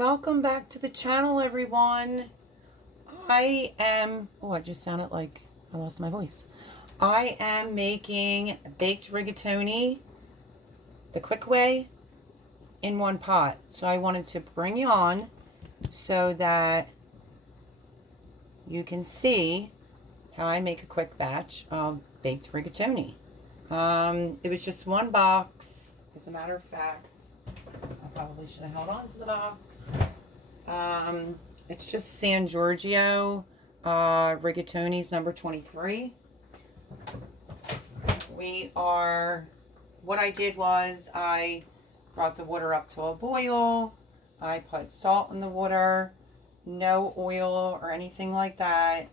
Welcome back to the channel, everyone. I just sounded like I lost my voice. I am making baked rigatoni the quick way in one pot. So I wanted to bring you on so that you can see how I make a quick batch of baked rigatoni. It was just one box, as a matter of fact. I probably should have held on to the box. It's just San Giorgio rigatoni's number 23. What I did was I brought the water up to a boil. I put salt in the water, no oil or anything like that.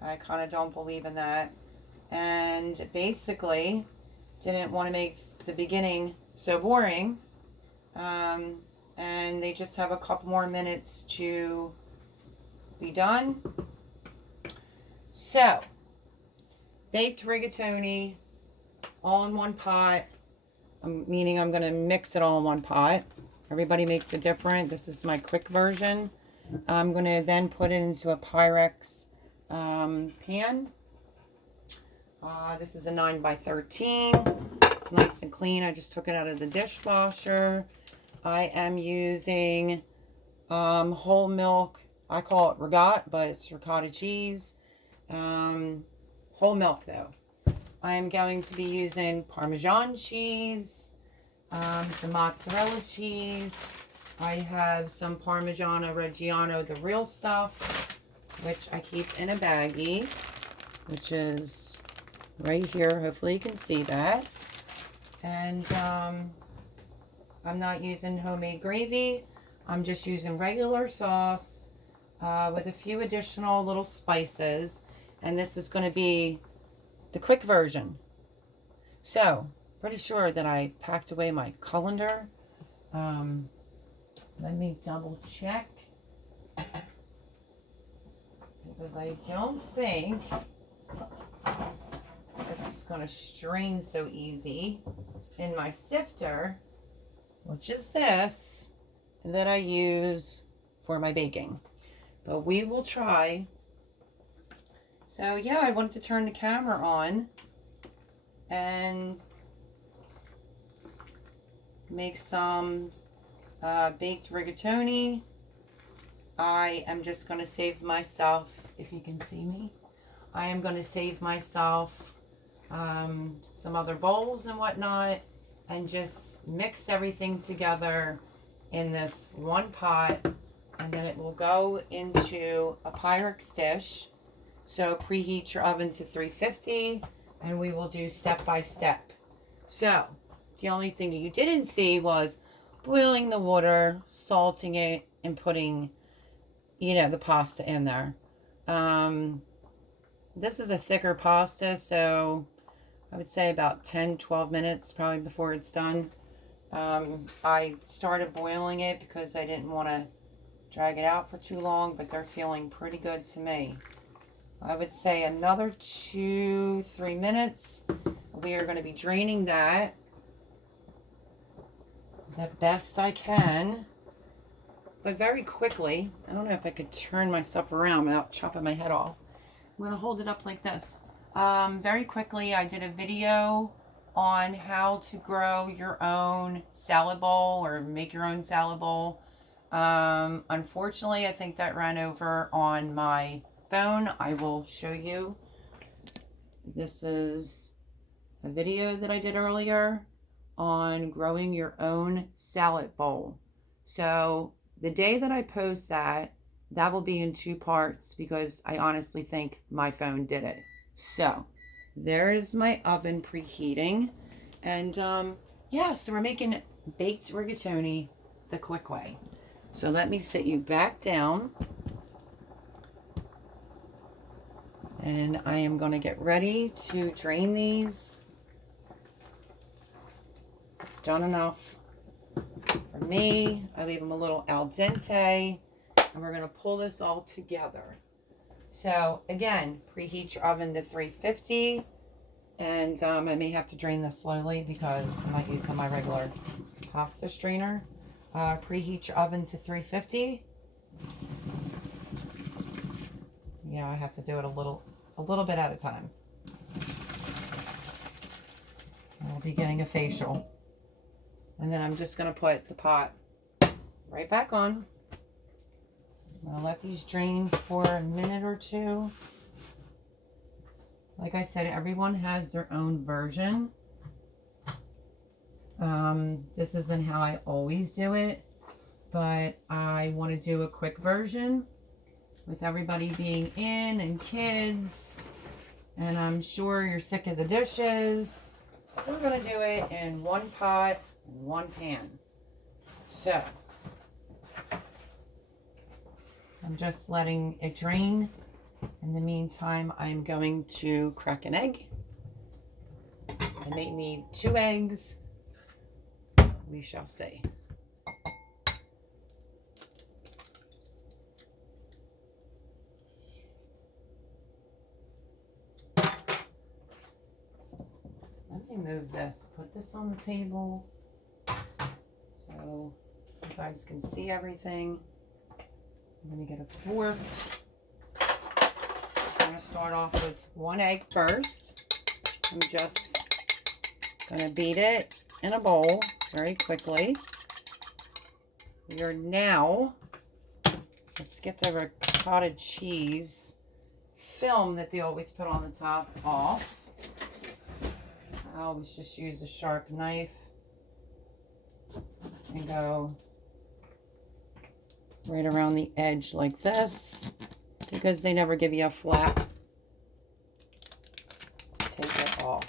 I kind of don't believe in that. And basically didn't want to make the beginning so boring. And they just have a couple more minutes to be done. So, baked rigatoni all in one pot, meaning I'm going to mix it all in one pot. Everybody makes it different. This is my quick version. I'm going to then put it into a Pyrex pan. This is a 9x13. It's nice and clean. I just took it out of the dishwasher. I am using whole milk. I call it Ricotta, but it's Ricotta Cheese. Whole milk, though. I am going to be using Parmesan cheese, some mozzarella cheese. I have some Parmesan Reggiano, the real stuff, which I keep in a baggie, which is right here. Hopefully you can see that. And I'm not using homemade gravy. I'm just using regular sauce with a few additional little spices. And this is going to be the quick version. So, pretty sure that I packed away my colander. Let me double check. Because I don't think it's going to strain so easy in my sifter, which is this, that I use for my baking. But we will try. So yeah, I wanted to turn the camera on and make some baked rigatoni. I am just going to save myself, if you can see me, I am going to save myself some other bowls and whatnot, and just mix everything together in this one pot, and then it will go into a Pyrex dish. So preheat your oven to 350, and we will do step by step. So the only thing that you didn't see was boiling the water, salting it, and putting, the pasta in there. This is a thicker pasta, so I would say about 10-12 minutes probably before it's done. I started boiling it because I didn't want to drag it out for too long, but they're feeling pretty good to me. I would say another 2-3 minutes. We are going to be draining that the best I can, but very quickly. I don't know if I could turn myself around without chopping my head off. I'm going to hold it up like this. Very quickly, I did a video on how to grow your own salad bowl or make your own salad bowl. Unfortunately, I think that ran over on my phone. I will show you. This is a video that I did earlier on growing your own salad bowl. So the day that I post that will be in 2 parts because I honestly think my phone did it. So there's my oven preheating, and yeah, so we're making baked rigatoni the quick way. So let me sit you back down, and I am going to get ready to drain these. Done enough for me. I leave them a little al dente, and we're going to pull this all together. So again, preheat your oven to 350, and I may have to drain this slowly because I'm not using my regular pasta strainer. Preheat your oven to 350. Yeah, I have to do it a little bit at a time. I'll be getting a facial. And then I'm just going to put the pot right back on. I'm going to let these drain for a minute or two. Like I said, everyone has their own version. This isn't how I always do it, but I want to do a quick version with everybody being in and kids. And I'm sure you're sick of the dishes. We're going to do it in one pot, one pan. So, I'm just letting it drain. In the meantime, I'm going to crack an egg. I may need 2 eggs. We shall see. Let me move this, put this on the table so you guys can see everything. I'm going to get a fork. I'm going to start off with 1 egg first. I'm just going to beat it in a bowl very quickly. We are now, let's get the ricotta cheese film that they always put on the top off. I always just use a sharp knife and go right around the edge like this, because they never give you a flap to take it off.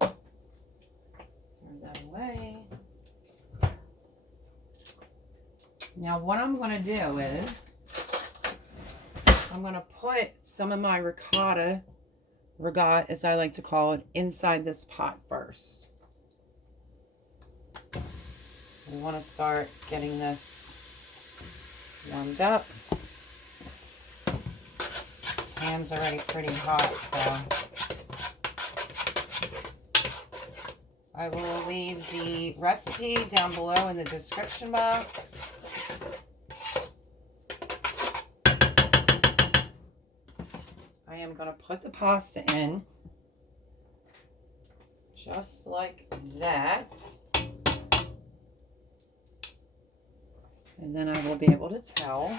Throw that away. Now what I'm going to do is I'm going to put some of my ricotta, as I like to call it, inside this pot first. We want to start getting this warmed up. Pan's already pretty hot, so I will leave the recipe down below in the description box. I am going to put the pasta in just like that. And then I will be able to tell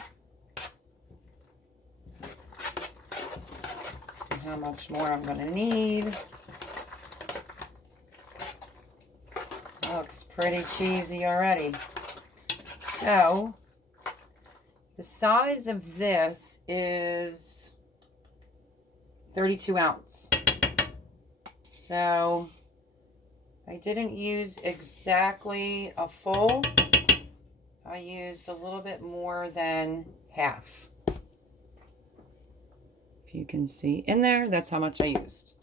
how much more I'm going to need. That looks pretty cheesy already. So, the size of this is 32 ounce. So, I didn't use exactly a full. I used a little bit more than half. If you can see in there, that's how much I used.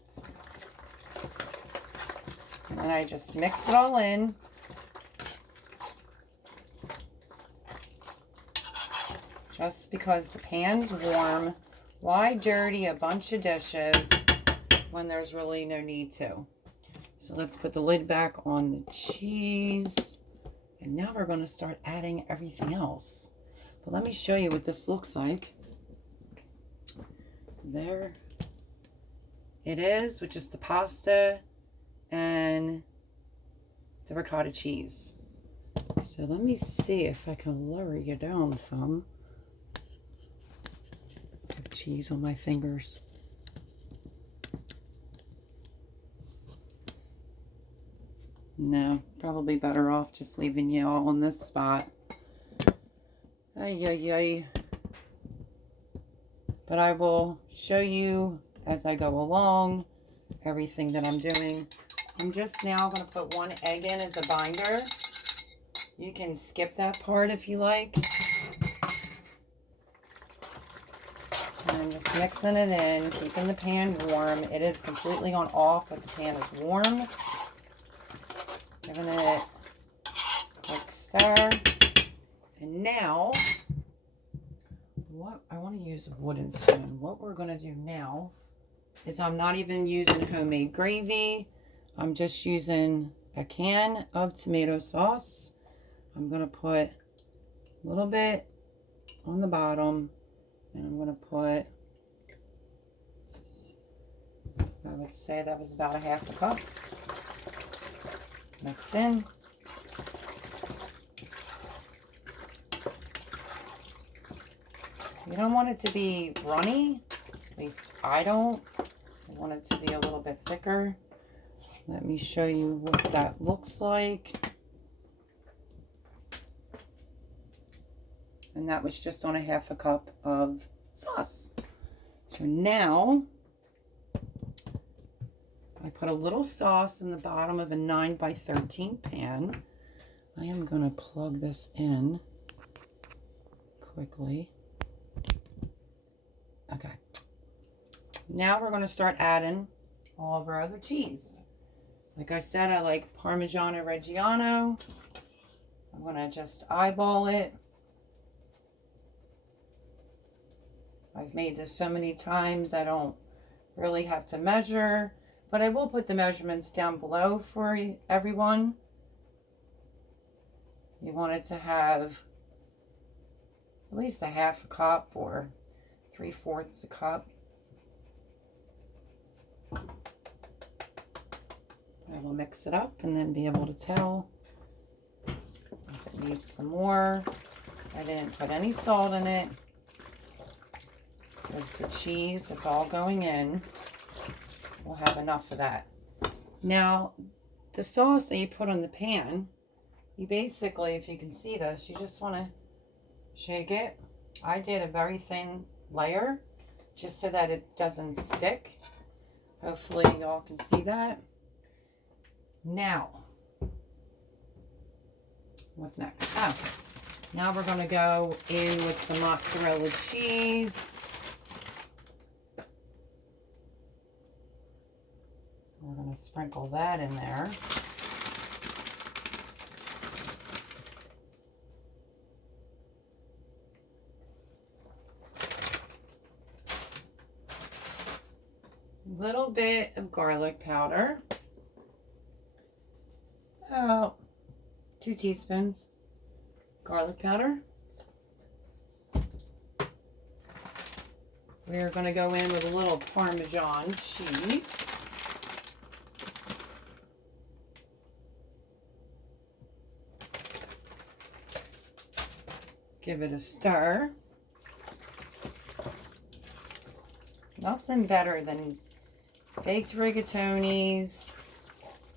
And then I just mix it all in. Just because the pan's warm, why dirty a bunch of dishes when there's really no need to? So let's put the lid back on the cheese. And now we're going to start adding everything else. But let me show you what this looks like. There it is, with just the pasta and the ricotta cheese. So let me see if I can lower you down some. I have cheese on my fingers. No, probably better off just leaving you all on this spot. Ay, ay, ay. But I will show you as I go along everything that I'm doing. I'm just now going to put 1 egg in as a binder. You can skip that part if you like. And I'm just mixing it in, keeping the pan warm. It is completely on off, but the pan is warm. Giving it a quick stir. And now, I want to use a wooden spoon. What we're going to do now is I'm not even using homemade gravy. I'm just using a can of tomato sauce. I'm going to put a little bit on the bottom, and I'm going to put, I would say that was about a half a cup mixed in. You don't want it to be runny, at least I don't. I want it to be a little bit thicker. Let me show you what that looks like. And that was just on a half a cup of sauce. So now I put a little sauce in the bottom of a 9 by 13 pan. I am going to plug this in quickly. Okay. Now we're going to start adding all of our other cheese. Like I said, I like Parmesan Reggiano. I'm going to just eyeball it. I've made this so many times, I don't really have to measure, but I will put the measurements down below for everyone. You want it to have at least a half a cup or 3/4 a cup. I will mix it up and then be able to tell if it needs some more. I didn't put any salt in it. Because the cheese, it's all going in. We'll have enough of that. Now, the sauce that you put on the pan, you basically, if you can see this, you just want to shake it. I did a very thin layer just so that it doesn't stick. Hopefully y'all can see that. Now, what's next? Oh, now we're going to go in with some mozzarella cheese. We're going to sprinkle that in there. Little bit of garlic powder. About 2 teaspoons garlic powder. We're going to go in with a little Parmesan cheese. Give it a stir. Nothing better than baked rigatonis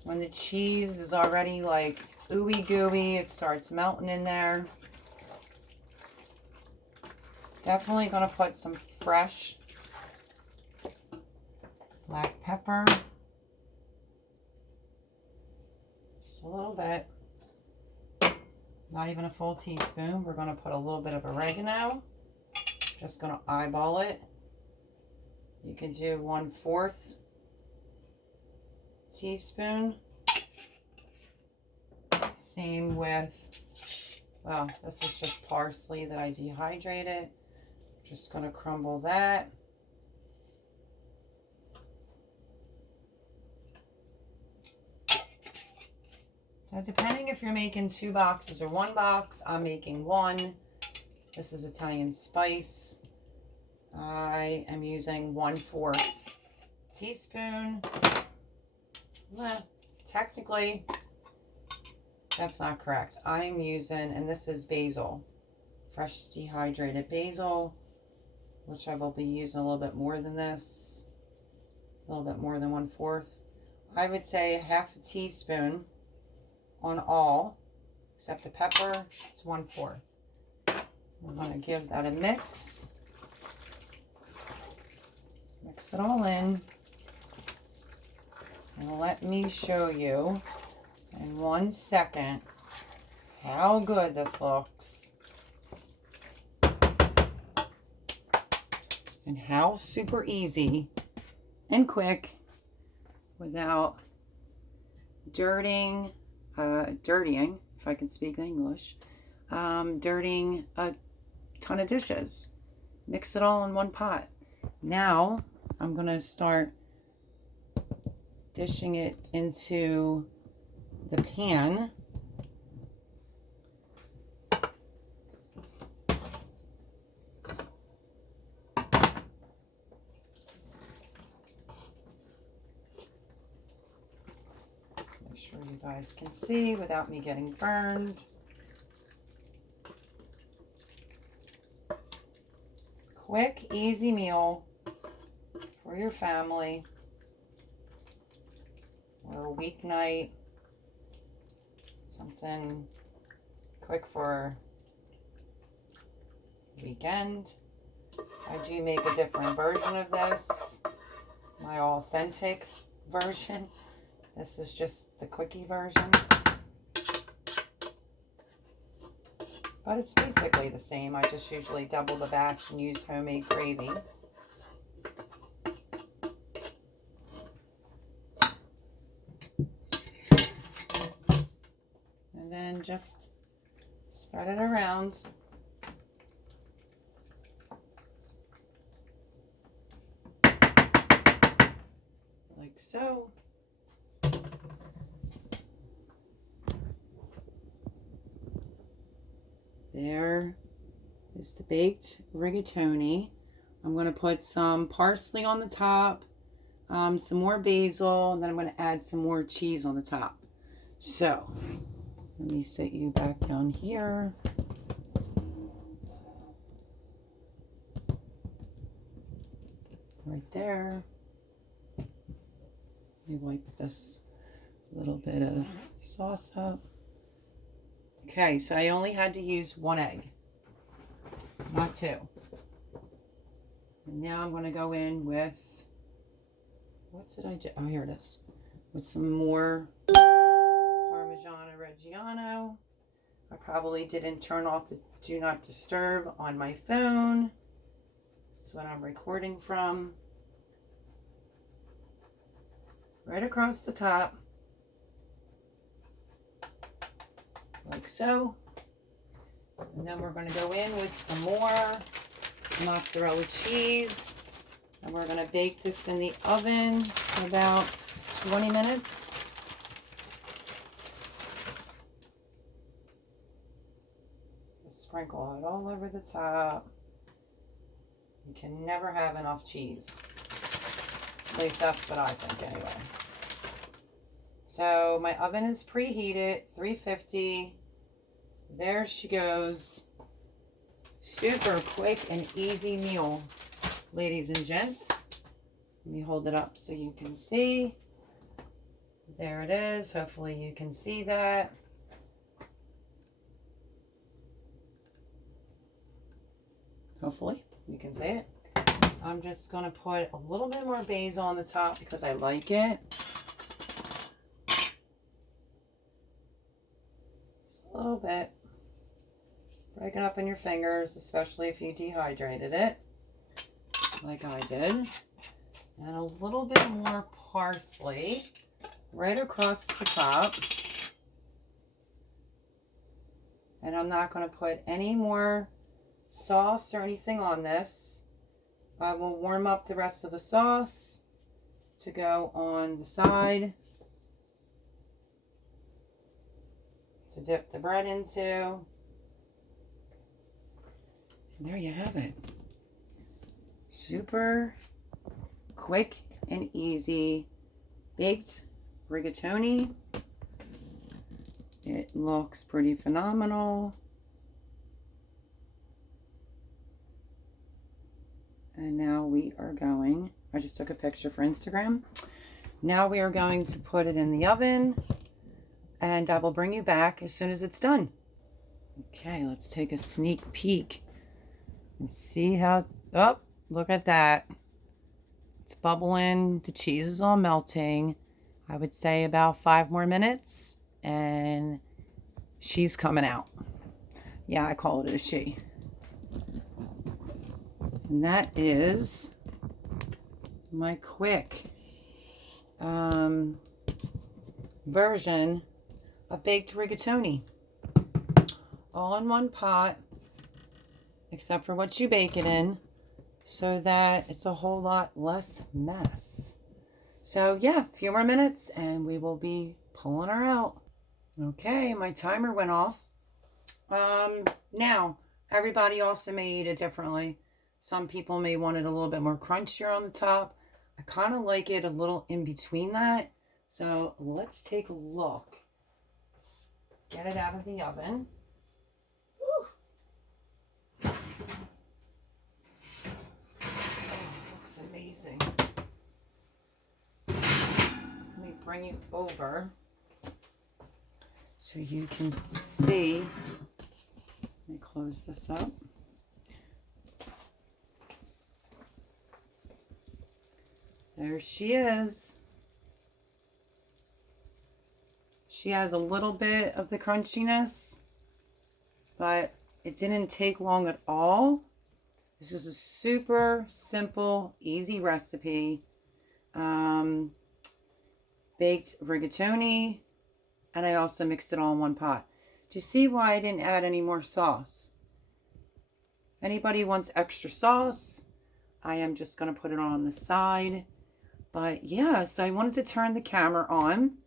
when the cheese is already like ooey gooey. It starts melting in there. Definitely going to put some fresh black pepper. Just a little bit. Not even a full teaspoon. We're going to put a little bit of oregano. Just going to eyeball it. You can do 1/4 teaspoon. Same with, well, this is just parsley that I dehydrated. Just going to crumble that. So depending if you're making 2 boxes or 1 box, I'm making 1. This is Italian spice. I am using 1/4 teaspoon. Well, technically, that's not correct. I'm using, and this is basil, fresh dehydrated basil, which I will be using a little bit more than this, a little bit more than 1/4. I would say 1/2 teaspoon on all, except the pepper, it's 1/4. We're going to give that a mix. Mix it all in. And let me show you in 1 second how good this looks. And how super easy and quick without dirtying, if I can speak English, dirtying a ton of dishes. Mix it all in one pot. Now I'm going to start dishing it into the pan. Make sure you guys can see without me getting burned. Quick, easy meal for your family or a weeknight. Something quick for weekend. I do make a different version of this, my authentic version. This is just the quickie version. But it's basically the same. I just usually double the batch and use homemade gravy. And then just spread it around. Like so. There is the baked rigatoni. I'm going to put some parsley on the top, some more basil, and then I'm going to add some more cheese on the top. So, let me set you back down here. Right there. Let me wipe this little bit of sauce up. Okay, so I only had to use 1 egg, not 2. And now I'm going to go in with, what did I do? Oh, here it is. With some more Parmesan Reggiano. I probably didn't turn off the Do Not Disturb on my phone. That's what I'm recording from. Right across the top. Like so. And then we're going to go in with some more mozzarella cheese. And we're going to bake this in the oven for about 20 minutes. Just sprinkle it all over the top. You can never have enough cheese. At least that's what I think anyway. So my oven is preheated, 350. There she goes. Super quick and easy meal, ladies and gents. Let me hold it up so you can see. There it is. Hopefully you can see that. Hopefully you can see it. I'm just going to put a little bit more basil on the top because I like it. Just a little bit. Break it up in your fingers, especially if you dehydrated it, like I did. And a little bit more parsley right across the top. And I'm not going to put any more sauce or anything on this. I will warm up the rest of the sauce to go on the side to dip the bread into. And there you have it. Super quick and easy baked rigatoni. It looks pretty phenomenal. And now we are going, I just took a picture for Instagram. Now we are going to put it in the oven and I will bring you back as soon as it's done. Okay, let's take a sneak peek and see how, oh, look at that. It's bubbling, the cheese is all melting. I would say about 5 more minutes and she's coming out. Yeah, I call it a she. And that is my quick version of baked rigatoni. All in one pot, except for what you bake it in, so that it's a whole lot less mess. So yeah, a few more minutes and we will be pulling her out. Okay, my timer went off. Now, everybody also may eat it differently. Some people may want it a little bit more crunchier on the top. I kind of like it a little in between that. So let's take a look. Let's get it out of the oven. Woo. Oh, looks amazing. Let me bring you over so you can see. Let me close this up. There she is. She has a little bit of the crunchiness, but it didn't take long at all. This is a super simple, easy recipe. Baked rigatoni, and I also mixed it all in one pot. Do you see why I didn't add any more sauce? Anybody wants extra sauce, I am just going to put it on the side. But yeah, so I wanted to turn the camera on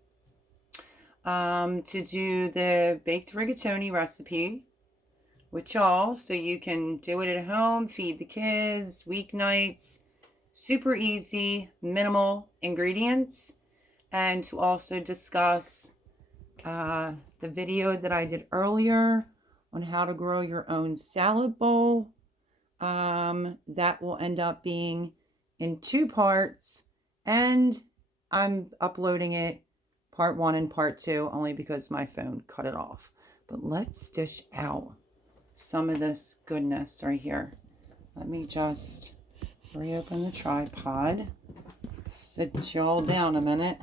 to do the baked rigatoni recipe with y'all, so you can do it at home, feed the kids, weeknights. Super easy, minimal ingredients. And to also discuss the video that I did earlier on how to grow your own salad bowl. That will end up being in 2 parts, and I'm uploading it part 1 and part 2 only because my phone cut it off. But let's dish out some of this goodness right here. Let me just reopen the tripod. Sit y'all down a minute.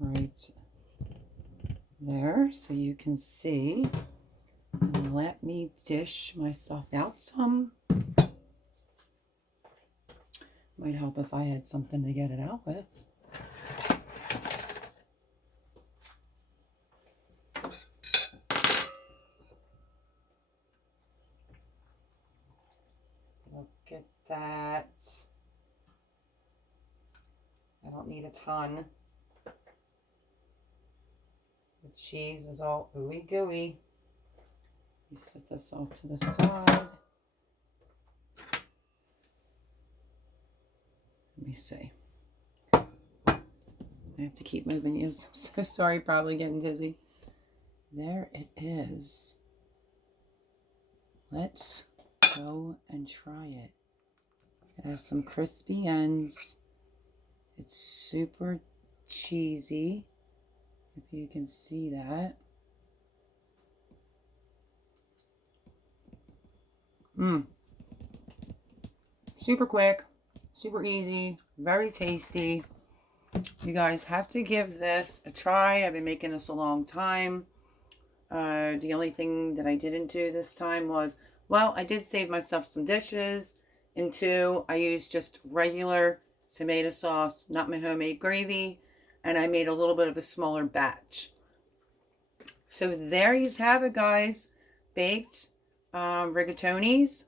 Right there, so you can see. And let me dish myself out some. Might help if I had something to get it out with. Look at that. I don't need a ton. The cheese is all ooey gooey. You set this off to the side. Let me see. I have to keep moving you. I'm so sorry, probably getting dizzy. There it is. Let's go and try it. It has some crispy ends. It's super cheesy, if you can see that. Super quick, super easy, very tasty. You guys have to give this a try. I've been making this a long time. The only thing that I didn't do this time was, well, I did save myself some dishes. And 2, I used just regular tomato sauce, not my homemade gravy. And I made a little bit of a smaller batch. So there you have it, guys. Baked rigatonis.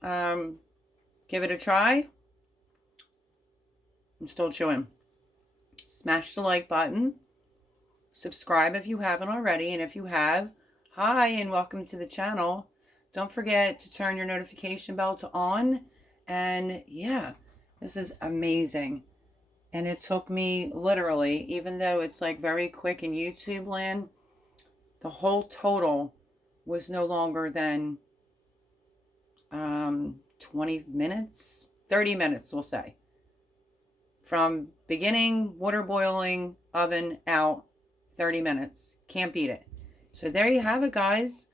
Give it a try. I'm still chewing. Smash the like button. Subscribe if you haven't already. And if you have, hi and welcome to the channel. Don't forget to turn your notification bell to on. And yeah, this is amazing. And it took me literally, even though it's like very quick in YouTube land, the whole total was no longer than 20 minutes, 30 minutes, we'll say. From beginning, water boiling, oven out, 30 minutes. Can't beat it. So there you have it, guys.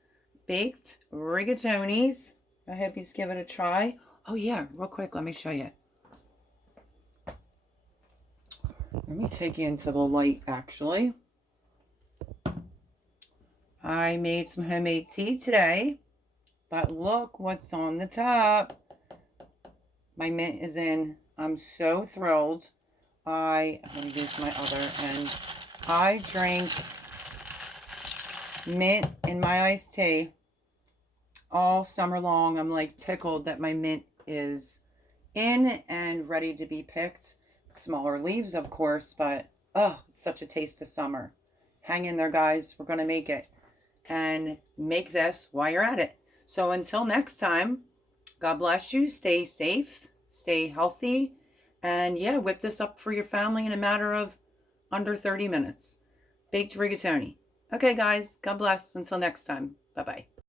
Baked rigatonis. I hope you give it a try. Oh yeah, real quick, let me show you. Let me take you into the light, actually. I made some homemade tea today, but look what's on the top. My mint is in. I'm so thrilled. Let me use my other end. I drink mint in my iced tea all summer long. I'm like tickled that my mint is in and ready to be picked. Smaller leaves, of course, but Oh, it's such a taste of summer. Hang in there, guys. We're going to make it. And make this while you're at it. So until next time, God bless you. Stay safe. Stay healthy. And yeah, whip this up for your family in a matter of under 30 minutes. Baked rigatoni. Okay, guys. God bless. Until next time. Bye-bye.